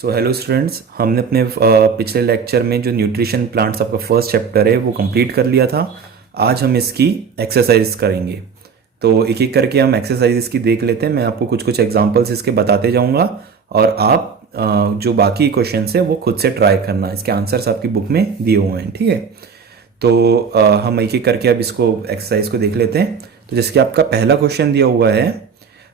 So hello students, हमने अपने पिछले लेक्चर में जो न्यूट्रिशन प्लांट्स आपका फर्स्ट चैप्टर है वो कंप्लीट कर लिया था। आज हम इसकी एक्सरसाइज करेंगे। तो एक एक करके हम एक्सरसाइज इसकी देख लेते हैं। मैं आपको कुछ कुछ एग्जांपल्स इसके बताते जाऊंगा और आप जो बाकी क्वेश्चंस है वो खुद से ट्राई करना। इसके आंसर्स आपकी बुक में दिए हुए हैं, ठीक है। तो हम एक एक करके अब इसको एक्सरसाइज को देख लेते हैं। तो जैसे कि आपका पहला क्वेश्चन दिया हुआ है,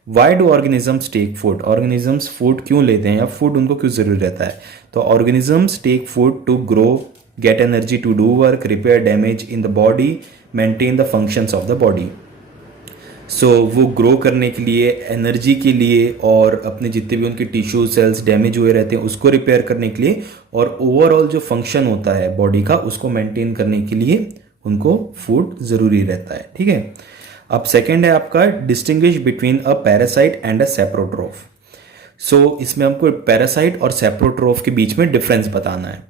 why do organisms take food. Organisms food क्यों लेते हैं या फूड उनको क्यों जरूरी रहता है। तो organisms take food to grow, get energy to do work, repair damage in the body, maintain the functions of the body. So वो ग्रो करने के लिए, एनर्जी के लिए, और अपने जितने भी उनके टिश्यू सेल्स डैमेज हुए रहते हैं उसको रिपेयर करने के लिए, और ओवरऑल जो फंक्शन होता है बॉडी का उसको मेंटेन करने के लिए उनको फूड ज़रूरी रहता है, ठीक है। अब सेकेंड है आपका, distinguish between a parasite and a saprotroph. So इसमें हमको पैरासाइट और सेप्रोट्रोफ के बीच में डिफरेंस बताना है।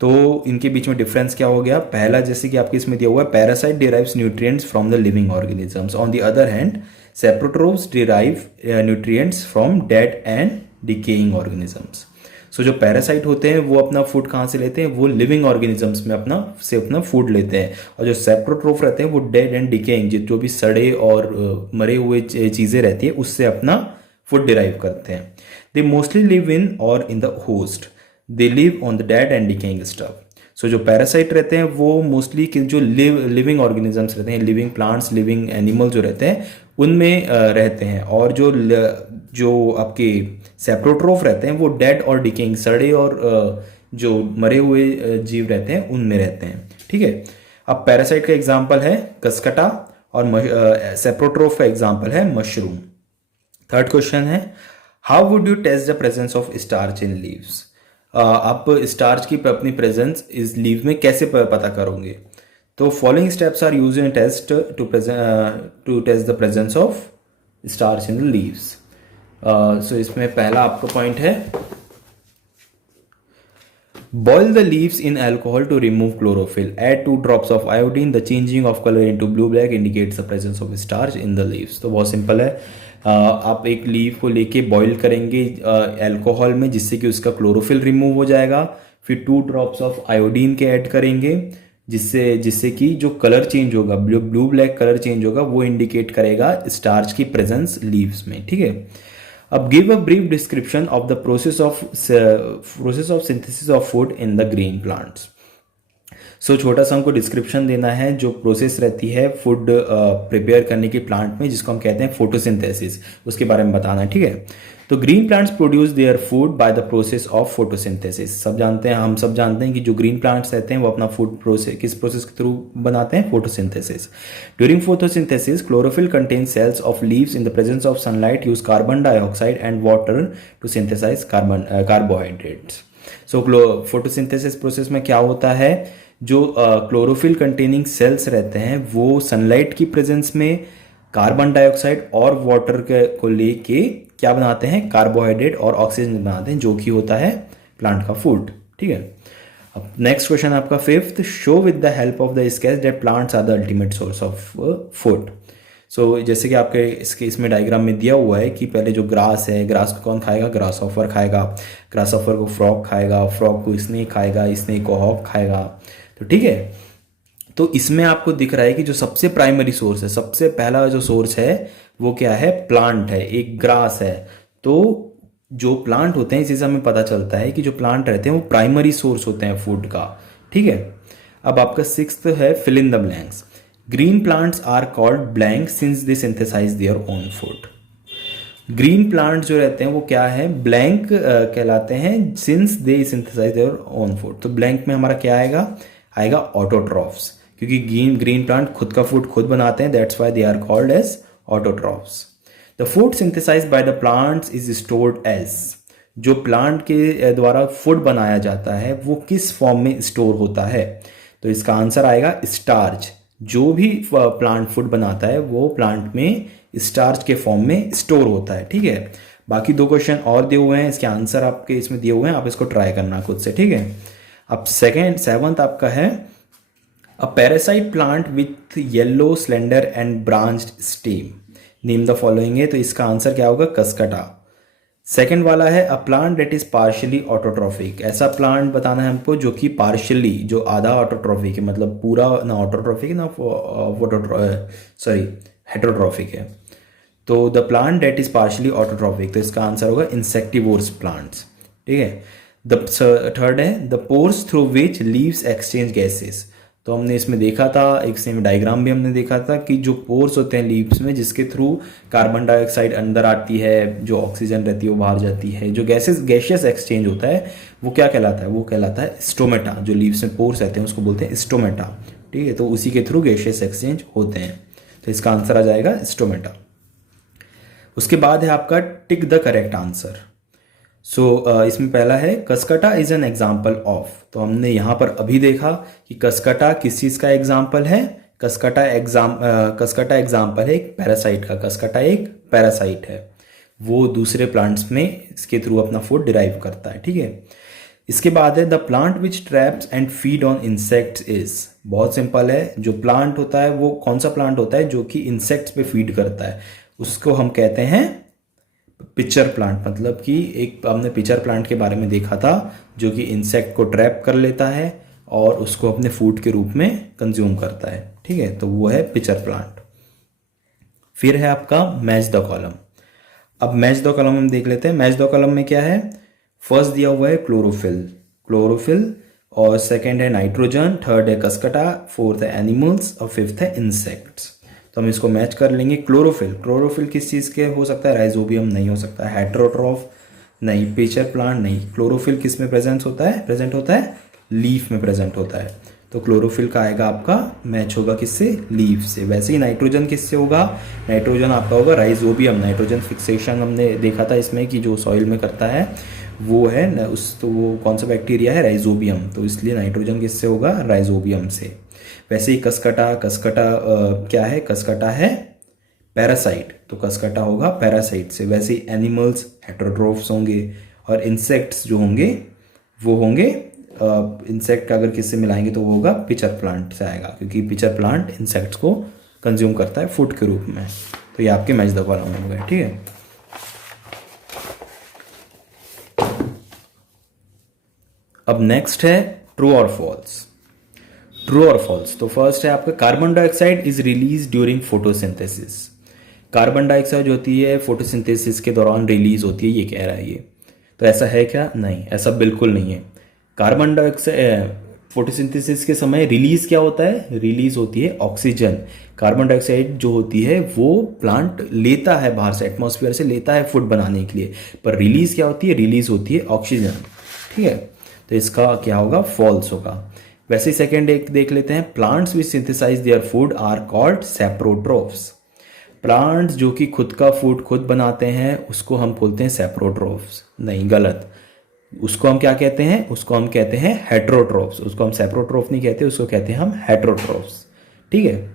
तो इनके बीच में डिफरेंस क्या हो गया। पहला, जैसे कि आपके इसमें दिया हुआ है, parasite derives nutrients from the living organisms. On the other hand saprotrophs derive nutrients from dead and decaying organisms. So जो पैरासाइट होते हैं वो अपना फूड कहाँ से लेते हैं, वो लिविंग ऑर्गेनिजम्स में अपना फूड लेते हैं। और जो सेप्रोट्रोफ रहते हैं वो डेड एंड डिकेइंग, जो भी सड़े और मरे हुए चीज़ें रहती है उससे अपना फूड डिराइव करते हैं। They mostly live in or in the host, they live on the dead and decaying stuff. So जो पैरासाइट रहते हैं वो मोस्टली जो लिविंग ऑर्गेनिजम्स रहते हैं, लिविंग प्लांट्स, लिविंग एनिमल जो रहते हैं उनमें रहते हैं। और जो आपके सेप्रोट्रोफ रहते हैं वो डेड और डिकेइंग, सड़े और जो मरे हुए जीव रहते हैं उनमें रहते हैं, ठीक है। अब पैरासाइट का एग्जाम्पल है कसकटा और सेप्रोट्रोफ का एग्जाम्पल है मशरूम। थर्ड क्वेश्चन है, how would you test the presence of starch in leaves. आप स्टार्च की अपनी प्रेजेंस इस लीव में कैसे पता करोगे। तो following steps are used in test to test the presence of starch in the leaves. So इसमें पहला आपका पॉइंट है, boil the leaves in alcohol to remove chlorophyll, add 2 drops of iodine, the changing of color into blue black indicates the presence of starch in the leaves। तो बहुत simple है। आप एक leave को लेके बॉईल करेंगे alcohol में जिससे कि उसका क्लोरोफिल रिमूव हो जाएगा। फिर 2 ड्रॉप्स ऑफ आयोडीन के ऐड करेंगे जिससे कि जो कलर चेंज होगा, ब्लू ब्लैक कलर चेंज होगा, वो इंडिकेट करेगा स्टार्च की प्रेजेंस लीव्स में, ठीक है। अब give a brief description of the process of synthesis of food in the green plants. So छोटा सा हमको डिस्क्रिप्शन देना है जो प्रोसेस रहती है फूड प्रिपेयर करने की प्लांट में, जिसको हम कहते हैं फोटोसिंथेसिस, उसके बारे में बताना है, ठीक है। तो green plants produce their food by the process of photosynthesis. हम सब जानते हैं कि जो ग्रीन प्लांट्स रहते हैं वो अपना फूड किस प्रोसेस के थ्रू बनाते हैं, photosynthesis. During photosynthesis chlorophyll contains cells of leaves in the presence of sunlight use carbon dioxide and water to synthesise carbohydrates. So photosynthesis process में क्या होता है, जो क्लोरोफिल कंटेनिंग सेल्स रहते हैं वो सनलाइट की प्रेजेंस में कार्बन डाइऑक्साइड और वाटर को लेके क्या बनाते हैं, कार्बोहाइड्रेट और ऑक्सीजन बनाते हैं, जो कि होता है प्लांट का फूड, ठीक है। अब नेक्स्ट क्वेश्चन आपका fifth, show with the help of the sketch that plants are the ultimate source of food. So जैसे कि आपके इसमें डायग्राम में दिया हुआ है कि पहले जो ग्रास है, ग्रास को कौन खाएगा, ग्रास ऑफर खाएगा, ग्रास ऑफर को फ्रॉग खाएगा, फ्रॉग को स्नेक खाएगा, स्नेक को हॉक खाएगा, तो ठीक है। तो इसमें आपको दिख रहा है कि जो सबसे प्राइमरी सोर्स है, सबसे पहला जो सोर्स है वो क्या है, प्लांट है, एक ग्रास है। तो जो प्लांट होते हैं इसी से हमें पता चलता है कि जो प्लांट रहते हैं वो प्राइमरी सोर्स होते हैं फूड का, ठीक है। अब आपका सिक्स्थ है, fill in the blanks. Green plants are called blank since they synthesise their own food. Green plant जो रहते हैं वो क्या है, ब्लैंक कहलाते हैं since they synthesise their own food. तो ब्लैंक में हमारा क्या आएगा ऑटोट्रॉफ्स, क्योंकि ग्रीन प्लांट खुद का फूड खुद बनाते हैं, that's why they are called as autotrophs. The food synthesised by the plants is stored as. जो प्लांट के द्वारा फूड बनाया जाता है वो किस फॉर्म में स्टोर होता है, तो इसका आंसर आएगा स्टार्च। जो भी प्लांट फूड बनाता है वो प्लांट में स्टार्च के फॉर्म में स्टोर होता है, ठीक है। बाकी 2 क्वेश्चन और दिए हुए हैं, इसके आंसर आपके इसमें दिए हुए हैं, आप इसको ट्राई करना खुद से, ठीक है। अब सेवंथ आपका है, a parasite plant with yellow slender and branched stem, name the following है। तो इसका आंसर क्या होगा, कसकटा। सेकंड वाला है a plant that is partially autotrophic, ऐसा प्लांट बताना है हमको जो कि पार्शियली, जो आधा ऑटोट्रॉफिक है, मतलब पूरा ना ऑटोट्रॉफिक है ना सॉरी हेटरोट्रॉफिक है। तो the plant that is partially autotrophic, तो इसका आंसर होगा इंसेक्टिवोर्स प्लांट्स। ठीक है। द थर्ड है the pores through which leaves exchange gases, तो हमने इसमें देखा था, एक सेम डायग्राम भी हमने देखा था कि जो पोर्स होते हैं लीव्स में जिसके थ्रू कार्बन डाइऑक्साइड अंदर आती है, जो ऑक्सीजन रहती है वो बाहर जाती है, जो गैशियस एक्सचेंज होता है वो क्या कहलाता है, वो कहलाता है स्टोमेटा। जो लीव्स में पोर्स रहते हैं उसको बोलते हैं स्टोमेटा। ठीक है, तो उसी के थ्रू गैशियस एक्सचेंज होते हैं, तो इसका आंसर आ जाएगा स्टोमेटा। उसके बाद है आपका टिक द करेक्ट आंसर। इसमें पहला है Cuscuta is an example of, तो हमने यहाँ पर अभी देखा कि कसकटा किस चीज़ का एग्जाम्पल है, कसकटा एग्जाम्पल है एक पैरासाइट का। कसकटा एक पैरासाइट है, वो दूसरे प्लांट्स में इसके थ्रू अपना फूड डिराइव करता है। ठीक है। इसके बाद है the plant which traps and feed on insects is, बहुत सिंपल है, जो प्लांट होता है वो कौन सा प्लांट होता है जो कि इंसेक्ट्स पे फीड करता है, उसको हम कहते हैं पिचर प्लांट। मतलब कि एक हमने पिचर प्लांट के बारे में देखा था जो कि इंसेक्ट को ट्रैप कर लेता है और उसको अपने फूड के रूप में कंज्यूम करता है। ठीक है, तो वो है पिचर प्लांट। फिर है आपका मैच द कॉलम। अब मैच द कॉलम हम देख लेते हैं। मैच द कॉलम में क्या है, फर्स्ट दिया हुआ है क्लोरोफिल, और सेकेंड है नाइट्रोजन, थर्ड है कसकटा, फोर्थ है एनिमल्स और फिफ्थ है इंसेक्ट्स। तो हम इसको मैच कर लेंगे। क्लोरोफिल किस चीज़ के हो सकता है, राइजोबियम नहीं हो सकता, हेटेरोट्रॉफ नहीं, पिचर प्लांट नहीं। क्लोरोफिल किस में प्रेजेंट होता है लीफ में प्रेजेंट होता है, तो क्लोरोफिल का आएगा आपका मैच होगा किससे, लीफ से। वैसे ही नाइट्रोजन किससे होगा, नाइट्रोजन आपका होगा राइजोबियम। नाइट्रोजन फिक्सेशन हमने देखा था इसमें कि जो सॉइल में करता है वो है तो वो कौन सा बैक्टीरिया है, राइजोबियम, तो इसलिए नाइट्रोजन किससे होगा, राइजोबियम से। वैसे ही कसकटा क्या है, कसकटा है पैरासाइट, तो कसकटा होगा पैरासाइट से। वैसे ही एनिमल्स हेटेरोट्रोफ्स होंगे और इंसेक्ट्स जो होंगे वो होंगे इंसेक्ट अगर किससे मिलाएंगे तो वो होगा पिचर प्लांट से आएगा, क्योंकि पिचर प्लांट इंसेक्ट्स को कंज्यूम करता है फूड के रूप में। तो ये आपके मैच द कॉलम हो गए। ठीक है। अब नेक्स्ट है ट्रू और फॉल्स। तो फर्स्ट है आपका carbon dioxide is release during photosynthesis. Carbon dioxide होती है फोटोसिंथेसिस के दौरान रिलीज होती है, ये कह रहा है ये। तो ऐसा है क्या, नहीं, ऐसा बिल्कुल नहीं है। कार्बन डाइऑक्साइड फोटोसिंथेसिस के समय रिलीज क्या होता है, रिलीज होती है ऑक्सीजन। कार्बन डाइऑक्साइड जो होती है वो प्लांट लेता है बाहर से, एटमॉस्फेयर से लेता है फूड बनाने के लिए, पर रिलीज क्या होती है, रिलीज होती है ऑक्सीजन। ठीक है, तो इसका क्या होगा, फॉल्स होगा। वैसे ही सेकेंड एक देख लेते हैं, plants which synthesise their food are called saprotrophs. Plants जो कि खुद का फूड खुद बनाते हैं उसको हम बोलते हैं सेप्रोट्रोफ्स। नहीं, गलत, उसको हम क्या कहते हैं, उसको हम कहते हैं हेटेरोट्रोफ्स। उसको हम सेप्रोट्रोफ नहीं कहते, उसको कहते हैं हम हेटेरोट्रोफ्स। ठीक है।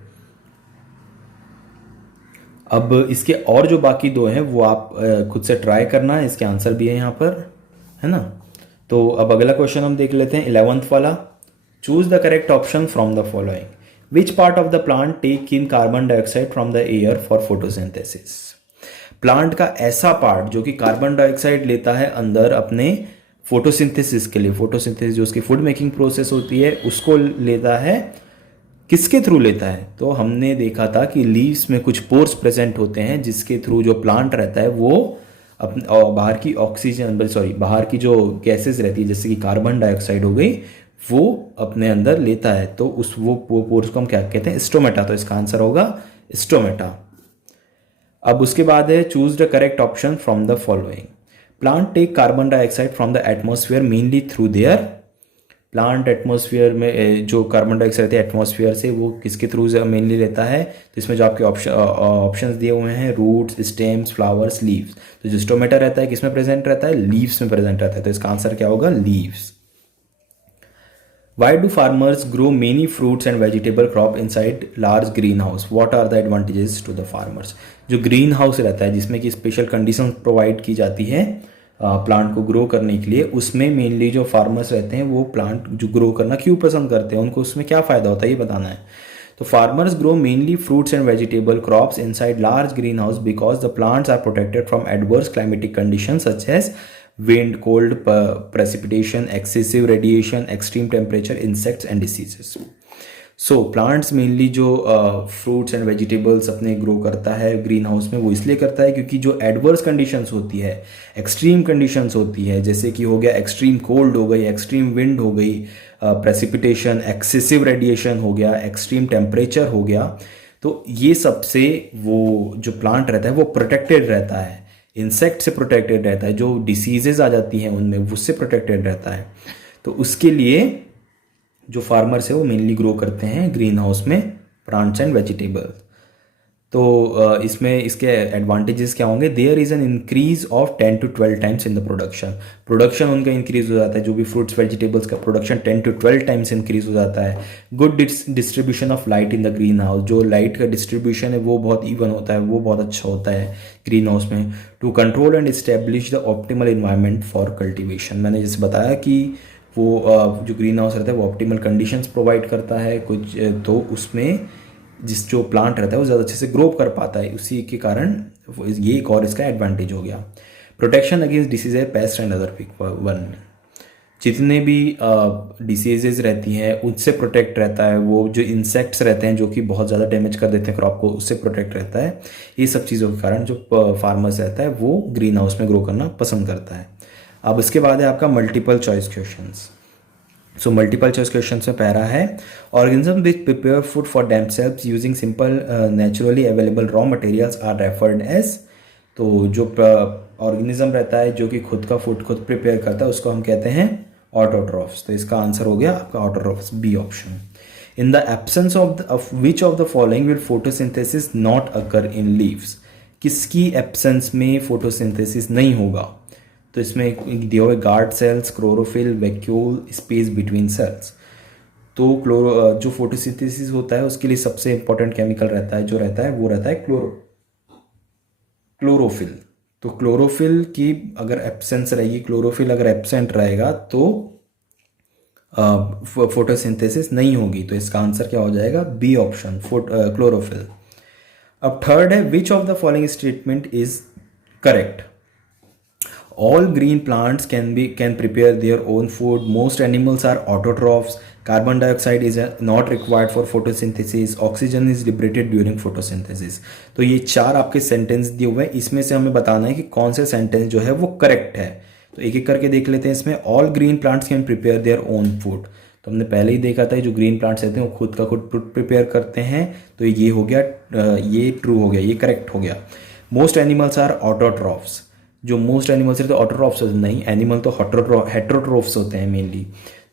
अब इसके और जो बाकी दो हैं वो आप खुद से ट्राई करना है, इसके आंसर भी है यहाँ पर, है ना। तो अब अगला क्वेश्चन हम देख लेते हैं 11th वाला। Choose the correct option from the following, which part of the plant take in carbon dioxide from the air for photosynthesis. Plant का ऐसा पार्ट जो कि कार्बन डाइऑक्साइड लेता है अंदर अपने फोटोसिंथेसिस के लिए, फोटोसिंथेसिस जो उसकी फूड मेकिंग प्रोसेस होती है उसको लेता है, किसके थ्रू लेता है, तो हमने देखा था कि लीव्स में कुछ पोर्स प्रेजेंट होते हैं जिसके थ्रू जो प्लांट रहता है वो बाहर की बाहर की जो गैसेस रहती है जैसे कि कार्बन डाइऑक्साइड हो गई वो अपने अंदर लेता है, तो वो पोर्स को हम क्या कहते हैं, स्टोमेटा। तो इसका आंसर होगा स्टोमेटा। अब उसके बाद है choose the correct option from the following. Plant take carbon dioxide from the atmosphere mainly through their. Plant atmosphere में जो कार्बन डाइऑक्साइड रहती है एटमॉस्फेयर से वो किसके थ्रू मेनली लेता है, तो इसमें जो आपके ऑप्शंस दिए हुए हैं रूट्स, स्टेम्स, फ्लावर्स, लीव्स। तो जो स्टोमेटा रहता है किसमें प्रेजेंट रहता है, लीव्स में प्रेजेंट रहता है, तो इसका आंसर क्या होगा, leaves. Why do farmers grow many fruits and vegetable crop inside large greenhouse? What are the advantages to the farmers? जो ग्रीन हाउस रहता है जिसमें कि स्पेशल कंडीशन प्रोवाइड की जाती है प्लांट को ग्रो करने के लिए, उसमें मेनली जो फार्मर्स रहते हैं वो प्लांट जो ग्रो करना क्यों पसंद करते हैं, उनको उसमें क्या फ़ायदा होता है ये बताना है। तो farmers grow mainly fruits and vegetable crops inside large green house because the plants are protected from adverse climatic condition such as wind, cold, precipitation, excessive radiation, extreme temperature, insects and diseases. So plants mainly जो fruits and vegetables अपने grow करता है green house में, वो इसलिए करता है क्योंकि जो एडवर्स कंडीशंस होती है, एक्सट्रीम कंडीशंस होती है, जैसे कि हो गया एक्सट्रीम कोल्ड हो गई, एक्सट्रीम विंड हो गई, प्रेसिपिटेशन, एक्सेसिव रेडिएशन हो गया, एक्सट्रीम टेम्परेचर हो गया, तो ये सबसे वो जो प्लांट रहता है वो प्रोटेक्टेड रहता है, इंसेक्ट से प्रोटेक्टेड रहता है, जो डिसीजेज आ जाती हैं उनमें उससे प्रोटेक्टेड रहता है। तो उसके लिए जो फार्मर्स है वो मेनली ग्रो करते हैं ग्रीन हाउस में प्लांट्स एंड वेजिटेबल्स। तो इसमें इसके एडवांटेजेस क्या होंगे? There is an increase of 10 to 12 times in the production उनका इंक्रीज हो जाता है, जो भी फ्रूट्स वेजिटेबल्स का प्रोडक्शन 10 to 12 टाइम्स इंक्रीज हो जाता है। Good distribution of light in the green house, जो लाइट का डिस्ट्रीब्यूशन है वो बहुत इवन होता है, वो बहुत अच्छा होता है ग्रीन हाउस में। To control and establish the optimal environment for cultivation, मैंने जैसे बताया कि वो जो ग्रीन हाउस रहता है वो ऑप्टिमल कंडीशंस प्रोवाइड करता है कुछ, तो उसमें जिस जो प्लांट रहता है वो ज़्यादा अच्छे से ग्रो कर पाता है, उसी के कारण ये एक और इसका एडवांटेज हो गया। Protection against disease, paste and other one, जितने भी डिसीजेज रहती हैं उनसे प्रोटेक्ट रहता है, वो जो इंसेक्ट्स रहते हैं जो कि बहुत ज़्यादा डैमेज कर देते हैं क्रॉप को, उससे प्रोटेक्ट रहता है। ये सब चीज़ों के कारण जो फार्मर्स रहता है वो ग्रीन हाउस में ग्रो करना पसंद करता है। अब इसके बाद है आपका multiple choice questions. So multiple choice question में पहला है organism which prepare food for themselves using simple naturally available raw materials are referred as. तो जो ऑर्गेनिज्म रहता है जो कि खुद का फूड खुद प्रिपेयर करता है उसको हम कहते हैं ऑटोट्रॉफ्स। तो इसका आंसर हो गया आपका autotrophs, B option. In the absence of which of the following will photosynthesis not occur in leaves, किसकी एब्सेंस में फोटोसिंथेसिस नहीं होगा? तो इसमें दिया हुआ guard cells, chlorophyll, vacuole, space between cells. तो जो फोटोसिंथेसिस होता है उसके लिए सबसे इंपॉर्टेंट केमिकल रहता है, जो रहता है वो रहता है क्लोरोफिल। तो क्लोरोफिल की अगर एब्सेंस रहेगी, क्लोरोफिल अगर एब्सेंट रहेगा तो फोटोसिंथेसिस नहीं होगी। तो इसका आंसर क्या हो जाएगा? B option, chlorophyll. अब थर्ड है which of the following statement is correct? All green plants can prepare their own food. Most animals are autotrophs. Carbon dioxide is not required for photosynthesis. Oxygen is liberated during photosynthesis. तो ये चार आपके sentence दिए हुए हैं, इसमें से हमें बताना है कि कौन से सेंटेंस जो है वो करेक्ट है। तो एक एक करके देख लेते हैं। इसमें all green plants can prepare their own food, तो हमने पहले ही देखा था जो ग्रीन प्लांट्स रहते हैं वो खुद का खुद प्रिपेयर करते हैं, तो ये हो गया, ये ट्रू हो गया, ये करेक्ट हो गया। मोस्ट एनिमल्स आर ऑटोट्रॉफ्स, जो मोस्ट एनिमल्स रहते हैं ऑटोट्रॉफ्स होते हैं, नहीं, एनिमल तो हेट्रोट्रॉफ्स होते हैं मेनली,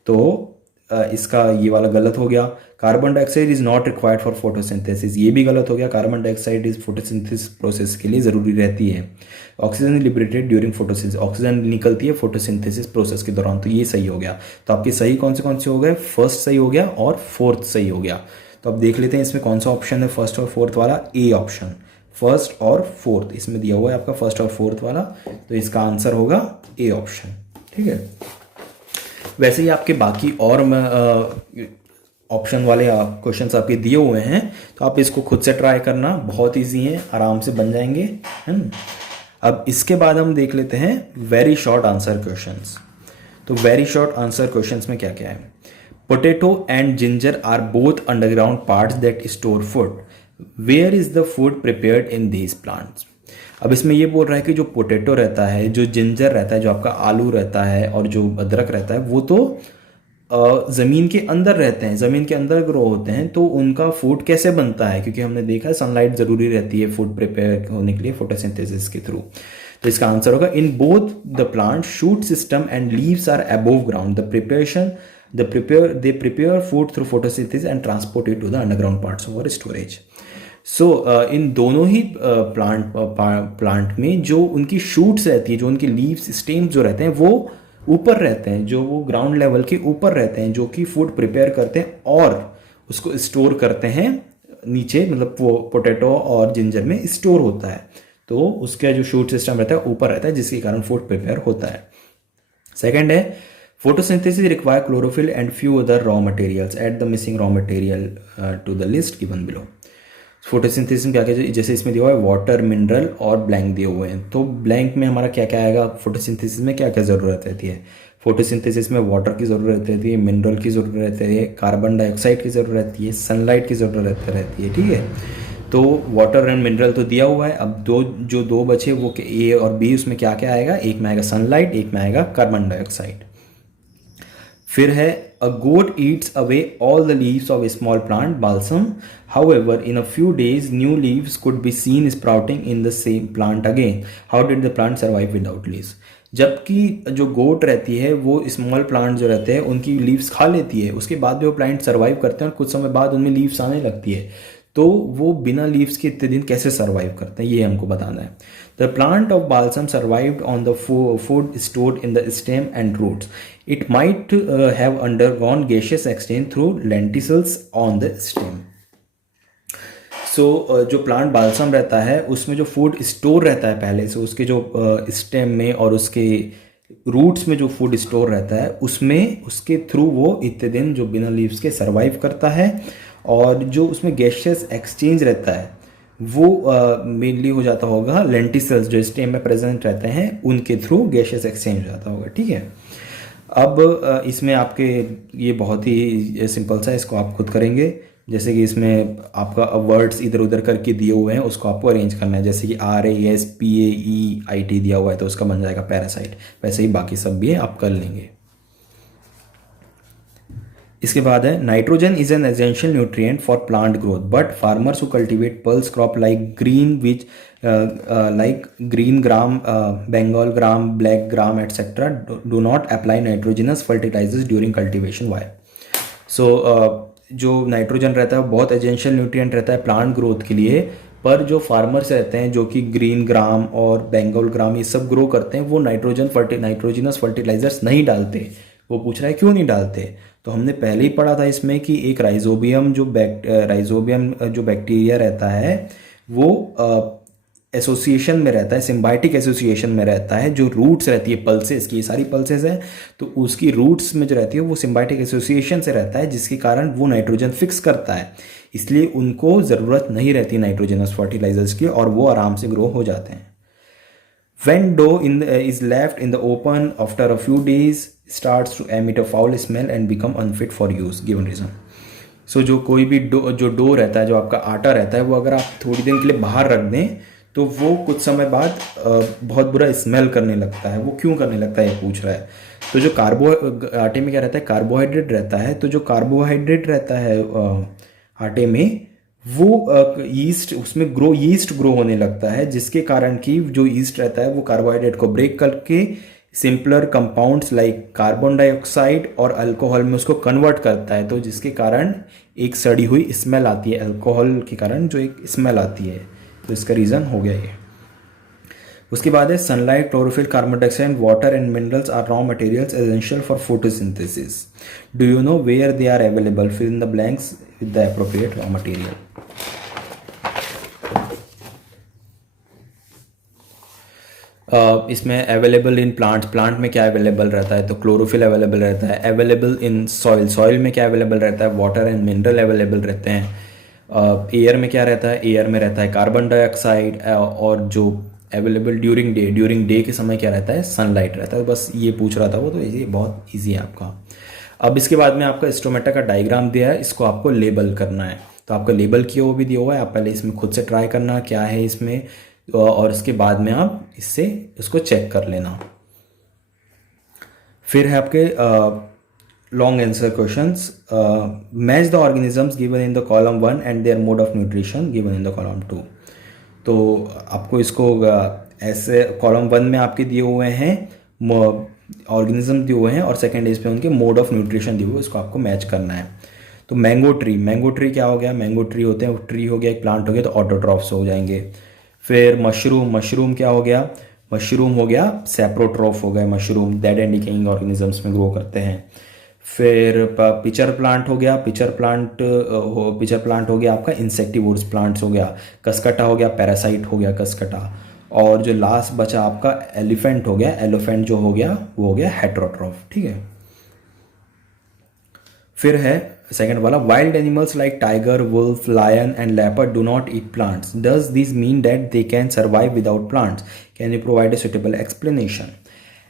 तो इसका ये वाला गलत हो गया। Carbon dioxide is not required for photosynthesis, ये भी गलत हो गया। Carbon dioxide is photosynthesis process के लिए ज़रूरी रहती है। Oxygen is liberated during photosynthesis, oxygen निकलती है फोटोसिंथेसिस प्रोसेस के दौरान, तो ये सही हो गया। तो आपके सही कौन से हो गए? फर्स्ट सही हो गया और फोर्थ सही हो गया। तो अब देख लेते हैं इसमें कौन सा ऑप्शन है फर्स्ट और फोर्थ वाला। ए ऑप्शन, फर्स्ट और फोर्थ, इसमें दिया हुआ है आपका फर्स्ट और फोर्थ वाला, तो इसका आंसर होगा ए ऑप्शन। ठीक है, वैसे ही आपके बाकी और ऑप्शन वाले क्वेश्चंस आपके दिए हुए हैं, तो आप इसको खुद से ट्राई करना, बहुत इजी है, आराम से बन जाएंगे, है ना। अब इसके बाद हम देख लेते हैं वेरी शॉर्ट आंसर क्वेश्चंस। तो वेरी शॉर्ट आंसर क्वेश्चंस में क्या क्या है? Potato and ginger are both underground parts that store food, where is the food prepared in these plants. अब इसमें ये बोल रहा है कि जो पोटैटो रहता है, जो जिंजर रहता है, जो आपका आलू रहता है और जो अदरक रहता है, वो तो ज़मीन के अंदर रहते हैं, ज़मीन के अंदर ग्रो होते हैं, तो उनका फूड कैसे बनता है? क्योंकि हमने देखा है सनलाइट ज़रूरी रहती है फूड प्रिपेयर होने के लिए फोटोसिंथेसिस के थ्रू। तो इसका आंसर होगा in both the plant shoot system and leaves are above ground, they prepare food through photosynthesis and transport it to the underground parts for storage. सो इन दोनों ही प्लांट में जो उनकी शूट्स रहती है, जो उनकी लीव्स, स्टेम्स जो रहते हैं वो ऊपर रहते हैं, जो वो ग्राउंड लेवल के ऊपर रहते हैं, जो कि फूड प्रिपेयर करते हैं और उसको स्टोर करते हैं नीचे, मतलब वो पोटैटो और जिंजर में स्टोर होता है, तो उसका जो शूट सिस्टम रहता है ऊपर रहता है, जिसके कारण फूड प्रिपेयर होता है। सेकेंड है Photosynthesis require chlorophyll and few other raw materials. Add the missing raw material to the list given below. Photosynthesis में क्या क्या, जैसे इसमें दिया हुआ है वाटर, मिनरल और ब्लैंक दिए हुए हैं, तो ब्लैंक में हमारा क्या क्या आएगा, फोटोसिंथेसिस में क्या क्या ज़रूरत रहती है। फोटोसिंथेसिस में वाटर की ज़रूरत रहती है, मिनरल की ज़रूरत रहती है, कार्बन डाइऑक्साइड की ज़रूरत रहती है, सनलाइट की ज़रूरत रहती है, ठीक है। तो वाटर एंड मिनरल तो दिया हुआ है। अब दो बचे वो ए और बी, उसमें क्या क्या आएगा, एक में आएगा सनलाइट, एक में आएगा कार्बन डाइऑक्साइड। फिर है a goat eats away all the leaves of a small plant balsam, however in a few days new leaves could be seen sprouting in the same plant again, how did the plant survive without leaves. जबकि जो गोट रहती है वो small plant जो रहते हैं उनकी leaves खा लेती है, उसके बाद भी वो प्लांट सर्वाइव करते हैं और कुछ समय बाद उनमें लीव्स आने लगती है, तो वो बिना लीव्स के इतने दिन कैसे सर्वाइव करते हैं, ये हमको बताना है। The plant of balsam survived on the food stored in the stem and roots, it might have undergone gaseous exchange through lenticels on the stem. So जो प्लांट बाल्सम रहता है उसमें जो फूड स्टोर रहता है पहले से, उसके जो स्टेम में और उसके रूट्स में जो फूड स्टोर रहता है उसमें, उसके थ्रू वो इतने दिन जो बिना लीव्स के सर्वाइव करता है। और जो उसमें गैसियस एक्सचेंज रहता है वो मेनली हो जाता होगा लेंटिसल्स जो स्टेम में प्रेजेंट रहते हैं उनके थ्रू गैसियस एक्सचेंज हो जाता होगा, ठीक है। अब इसमें आपके ये बहुत ही सिंपल सा है, इसको आप खुद करेंगे। जैसे कि इसमें आपका वर्ड्स इधर उधर करके दिए हुए हैं, उसको आपको अरेंज करना है। जैसे कि RASPAEIT दिया हुआ है तो उसका बन जाएगा पैरासाइट, वैसे ही बाकी सब भी है, आप कर लेंगे। इसके बाद है nitrogen is an essential nutrient for plant growth, but farmers who cultivate pulse crop like green gram, Bengal gram, black gram etcetera do not apply nitrogenous fertilisers during cultivation. Why? So जो नाइट्रोजन रहता है वो बहुत essential nutrient रहता है plant growth के लिए, पर जो फार्मर्स रहते हैं जो कि ग्रीन ग्राम और बंगाल ग्राम ये सब ग्रो करते हैं वो नाइट्रोजनस फर्टिलाइजर्स नहीं डालते। वो पूछ रहा है क्यों नहीं डालते, तो हमने पहले ही पढ़ा था इसमें कि एक राइजोबियम जो बैक्टीरिया रहता है वो एसोसिएशन में रहता है, सिम्बायोटिक एसोसिएशन में रहता है। जो रूट्स रहती है पल्सेस की, ये सारी पल्सेस है, तो उसकी रूट्स में जो रहती है वो सिम्बायोटिक एसोसिएशन से रहता है, जिसके कारण वो नाइट्रोजन फिक्स करता है, इसलिए उनको ज़रूरत नहीं रहती नाइट्रोजनस फर्टिलाइजर्स की और वो आराम से ग्रो हो जाते हैं। When dough is left in the open after a few days, starts to emit a foul smell and become unfit for use. Given reason. So जो कोई भी डो रहता है, जो आपका आटा रहता है, वो अगर आप थोड़ी दिन के लिए बाहर रख दें तो वो कुछ समय बाद बहुत बुरा स्मेल करने लगता है। वो क्यों करने लगता है ये पूछ रहा है। तो जो आटे में क्या रहता है, कार्बोहाइड्रेट रहता है। तो जो कार्बोहाइड्रेट रहता है आटे में, वो यीस्ट उसमें यीस्ट ग्रो होने लगता है, जिसके कारण कि जो यीस्ट रहता है वो कार्बोहाइड्रेट को ब्रेक करके simpler compounds like carbon dioxide और अल्कोहल में उसको कन्वर्ट करता है, तो जिसके कारण एक सड़ी हुई स्मेल आती है, अल्कोहल के कारण जो एक स्मेल आती है, तो इसका रीज़न हो गया ये। उसके बाद है sunlight, chlorophyll, carbon dioxide, water and minerals are raw materials essential for photosynthesis. Do you know where they are available? Fill in the blanks with the appropriate raw material. इसमें अवेलेबल इन प्लांट में क्या available रहता है, तो chlorophyll available रहता है। Available in soil में क्या अवेलेबल रहता है, वाटर एंड मिनरल अवेलेबल रहते हैं। एयर में क्या रहता है, एयर में रहता है कार्बन डाइऑक्साइड, और जो अवेलेबल ड्यूरिंग डे के समय क्या रहता है, सनलाइट रहता है। बस ये पूछ रहा था वो, तो ये बहुत ईजी है आपका। अब इसके बाद में आपका स्टोमेटा का डायग्राम दिया है, इसको आपको लेबल करना है। तो आपका लेबल किया वो भी दिया हुआ है, आप पहले इसमें खुद से ट्राई करना क्या है इसमें, और इसके बाद में आप इसको चेक कर लेना। फिर है आपके long answer questions. Match the organisms given in the column 1 and their mode of nutrition given in the column 2। तो आपको इसको ऐसे कॉलम 1 में आपके दिए हुए हैं ऑर्गेनिज्म दिए हुए हैं और सेकेंड इज पे उनके मोड ऑफ न्यूट्रिशन दिए हुए, इसको आपको मैच करना है। तो मैंगो ट्री क्या हो गया, मैंगो ट्री होते हैं, ट्री हो गया, एक प्लांट हो गया, तो ऑटोट्रॉफ्स हो जाएंगे। फिर मशरूम क्या हो गया, मशरूम हो गया सैप्रोट्रॉफ हो गए, mushroom dead and decaying organisms में ग्रो करते हैं। फिर पिचर प्लांट हो गया, पिचर प्लांट हो गया आपका इंसेक्टिवोर्स प्लांट्स हो गया। कसकटा हो गया पैरासाइट हो गया कसकटा। और जो लास्ट बचा आपका एलिफेंट हो गया, एलिफेंट जो हो गया वो हो गया हेटेरोट्रॉफ, ठीक है। फिर है सेकंड वाला, wild animals like tiger, wolf, lion and leopard do not eat plants, does this mean that they can survive without plants, can you provide a suitable explanation?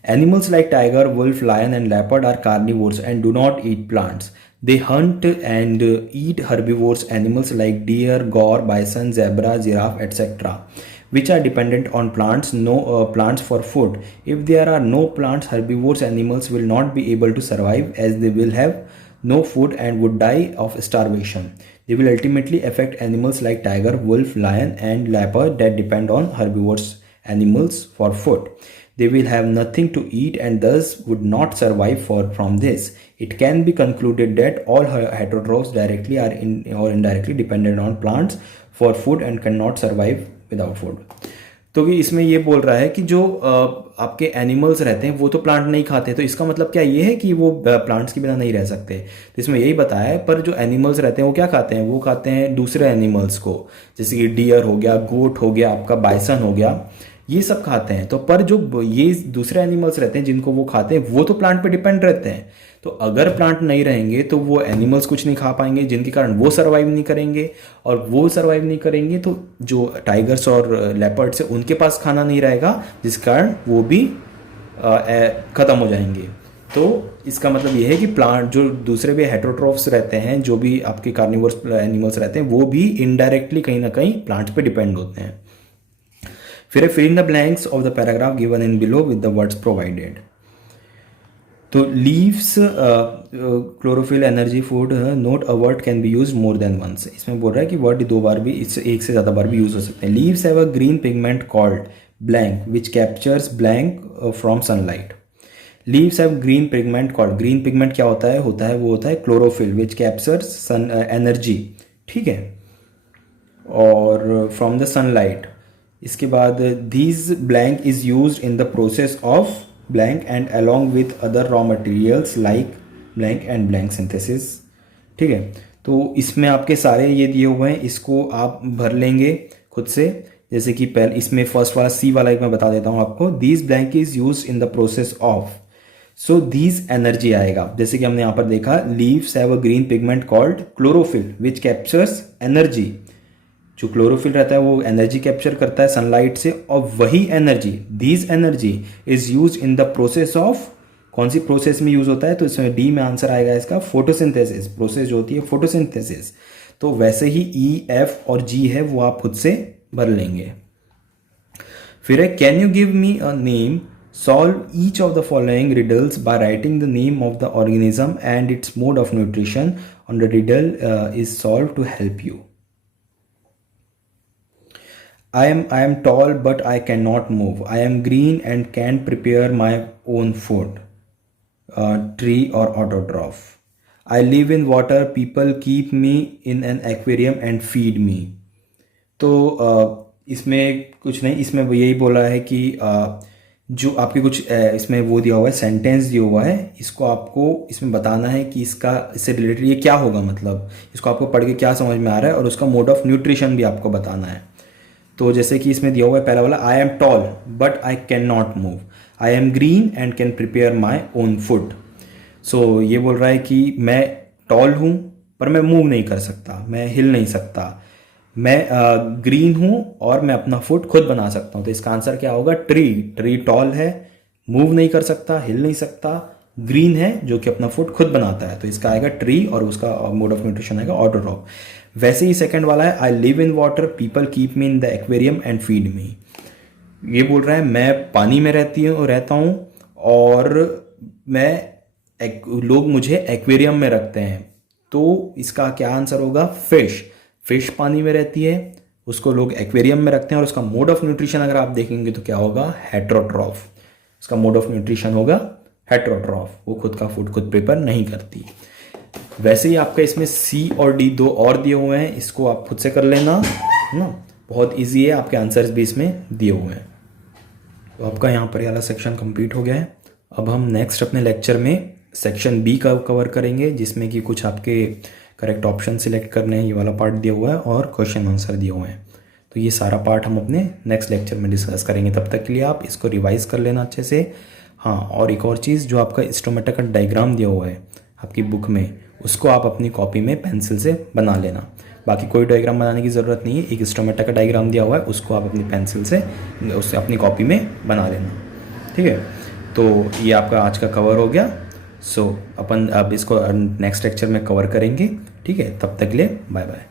Animals like tiger, wolf, lion and leopard are carnivores and do not eat plants. They hunt and eat herbivorous animals like deer, gaur, bison, zebra, giraffe, etc., which are dependent on plants, no plants for food. If there are no plants, herbivorous animals will not be able to survive as they will have no food and would die of starvation. They will ultimately affect animals like tiger, wolf, lion and leopard that depend on herbivorous animals for food. They will have nothing to eat and thus would not survive from this. It can be concluded that all heterotrophs directly or indirectly dependent on plants for food and cannot survive without food. तो कि इसमें ये बोल रहा है कि जो आपके एनिमल्स रहते हैं वो तो प्लांट नहीं खाते, तो इसका मतलब क्या ये है कि वो प्लांट्स के बिना नहीं रह सकते? तो इसमें यही बताया है, पर जो एनिमल्स रहते हैं वो क्या खाते हैं? वो खाते हैं दूसरे एनिमल्स को, जैसे कि डियर हो गया, गोट हो गया, आपका बाइसन हो गया, ये सब खाते हैं। तो पर जो ये दूसरे एनिमल्स रहते हैं जिनको वो खाते हैं वो तो प्लांट पे डिपेंड रहते हैं। तो अगर प्लांट नहीं रहेंगे तो वो एनिमल्स कुछ नहीं खा पाएंगे, जिनके कारण वो सर्वाइव नहीं करेंगे, और वो सर्वाइव नहीं करेंगे तो जो टाइगर्स और लेपर्ड्स है उनके पास खाना नहीं रहेगा, जिस कारण वो भी ख़त्म हो जाएंगे। तो इसका मतलब ये है कि प्लांट जो दूसरे भी हेटेरोट्रॉफ्स रहते हैं, जो भी आपके कार्निवोरस एनिमल्स रहते हैं, वो भी इनडायरेक्टली कहीं ना कहीं प्लांट्स पे डिपेंड होते हैं। फिर filling the blanks of the paragraph given in below with the words provided. तो leaves chlorophyll energy food note a word can be use more than once. इसमें बोल रहा है कि वर्ड दो बार भी, इससे एक से ज़्यादा बार भी यूज हो सकते हैं। Leaves have a green pigment called blank which captures blank from sunlight. Leaves have green pigment called, green pigment क्या होता है? वो होता है chlorophyll which captures sun energy, ठीक है, और फ्रॉम द सनलाइट। इसके बाद these blank is use in the process of blank and along with other raw materials like blank and blank synthesis, ठीक है। तो इसमें आपके सारे ये दिए हुए हैं, इसको आप भर लेंगे खुद से। जैसे कि पहले इसमें फर्स्ट वाला सी वाला एक मैं बता देता हूँ आपको, these blank is use in the process of, so these energy आएगा। जैसे कि हमने यहाँ पर देखा, leaves have a green pigment called chlorophyll which captures energy. जो क्लोरोफिल रहता है वो एनर्जी कैप्चर करता है सनलाइट से, और वही energy, these energy is use in the process of, कौन सी प्रोसेस में यूज होता है? तो इसमें डी में आंसर आएगा इसका, फोटोसिंथेसिस। प्रोसेस जो होती है फोटोसिंथेसिस। तो वैसे ही ई, एफ और जी है वो आप खुद से भर लेंगे। फिर है, can you give me a name, solve each of the following riddles by writing the name of the organism and its mode of nutrition on the riddle is solve to help you. I am tall but I cannot move. I am green and can prepare my own food. Tree or autotroph. I live in water. People keep me in an aquarium and feed me. तो इसमें कुछ नहीं, इसमें यही बोला है कि जो आपके कुछ इसमें वो दिया हुआ है, सेंटेंस दिया हुआ है, इसको आपको इसमें बताना है कि इसका इससे रिलेटेड ये क्या होगा, मतलब इसको आपको पढ़ के क्या समझ में आ रहा है, और उसका मोड ऑफ न्यूट्रिशन भी आपको बताना है। तो जैसे कि इसमें दिया हुआ है पहला वाला, I am tall but I can not move, I am green and can prepare my own food. So ये बोल रहा है कि मैं टॉल हूँ पर मैं मूव नहीं कर सकता, मैं हिल नहीं सकता, मैं ग्रीन हूँ और मैं अपना फूड खुद बना सकता हूँ। तो इसका आंसर क्या होगा? ट्री। ट्री टॉल है, मूव नहीं कर सकता, हिल नहीं सकता, ग्रीन है जो कि अपना फूड खुद बनाता है। तो इसका आएगा ट्री, और उसका मोड ऑफ न्यूट्रिशन आएगा ऑटोट्रॉफ। वैसे ही सेकंड वाला है, I live in water, people keep me in the aquarium and feed me. ये बोल रहा है मैं पानी में रहता हूँ और लोग मुझे एक्वेरियम में रखते हैं। तो इसका क्या आंसर होगा? फिश। फिश पानी में रहती है, उसको लोग एक्वेरियम में रखते हैं, और उसका मोड ऑफ न्यूट्रिशन अगर आप देखेंगे तो क्या होगा? हेटेरोट्रॉफ। उसका मोड ऑफ न्यूट्रिशन होगा हेटेरोट्रॉफ, वो खुद का फूड खुद प्रिपेयर नहीं करती। वैसे ही आपका इसमें सी और डी दो और दिए हुए हैं, इसको आप खुद से कर लेना, है ना, बहुत इजी है, आपके आंसर्स भी इसमें दिए हुए हैं। तो आपका यहाँ पर वाला सेक्शन कंप्लीट हो गया है। अब हम नेक्स्ट अपने लेक्चर में सेक्शन बी का कवर करेंगे, जिसमें कि कुछ आपके करेक्ट ऑप्शन सिलेक्ट करने हैं, ये वाला पार्ट दिया हुआ है, और क्वेश्चन आंसर दिए हुए हैं। तो ये सारा पार्ट हम अपने नेक्स्ट लेक्चर में डिस्कस करेंगे। तब तक के लिए आप इसको रिवाइज कर लेना अच्छे से। हाँ, और एक और चीज़, जो आपका स्टोमेटा का डायग्राम दिया हुआ है आपकी बुक में, उसको आप अपनी कॉपी में पेंसिल से बना लेना। बाकी कोई डायग्राम बनाने की ज़रूरत नहीं है, एक स्टोमेटा का डायग्राम दिया हुआ है, उसको आप अपनी पेंसिल से उससे अपनी कॉपी में बना लेना। ठीक है, तो ये आपका आज का कवर हो गया। सो अपन अब इसको नेक्स्ट लेक्चर में कवर करेंगे। ठीक है, तब तक के लिए बाय बाय।